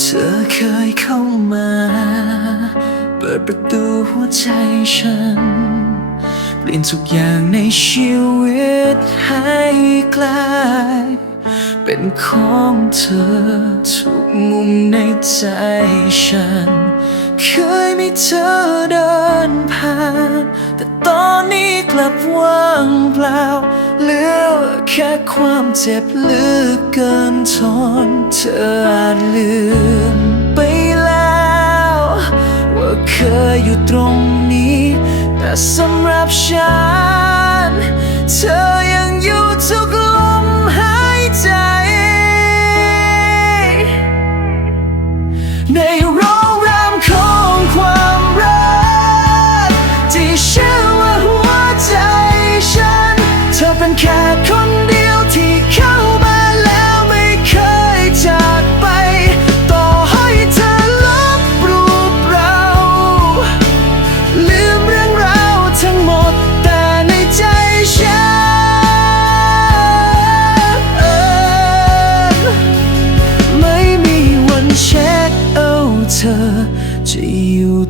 เธอเคยเข้ามา เปิดประตูหัวใจฉัน เปลี่ยนทุกอย่างในชีวิตให้กลาย เป็นของเธอทุกมุมในใจฉัน เคยมีเธอเดินผ่าน แต่ตอนนี้กลับว่างเปล่า เหลือแค่ความเจ็บลึกเกินทนเธออาจลืมไปแล้ว ว่าเคยอยู่ตรงนี้ แต่สำหรับฉันเธอ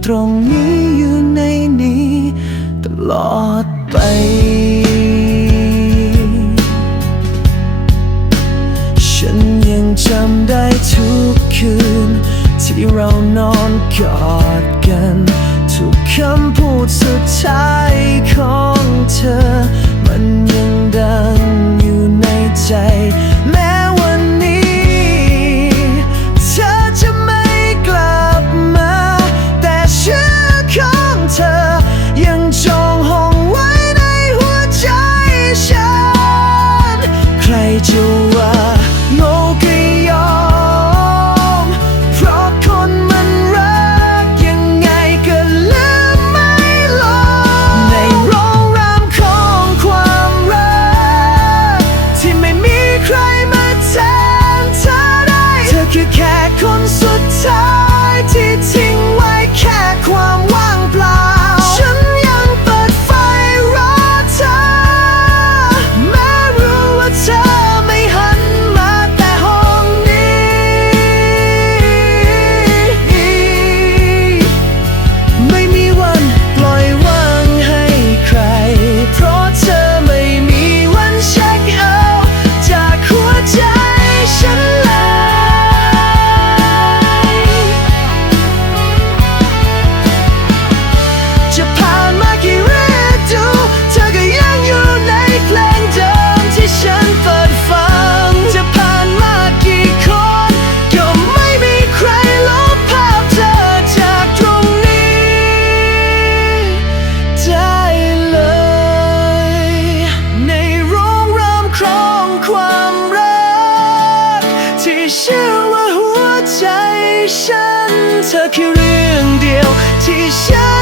ตรงนี้อยู่ในนี้ ตลอดไป ฉันยังจำได้ทุกคืน ที่เรานอนกอดกัน ทุกคำพูดสุดท้าย เชื่อว่าหัวใจฉันเธอคือเรื่องเดียวที่ฉัน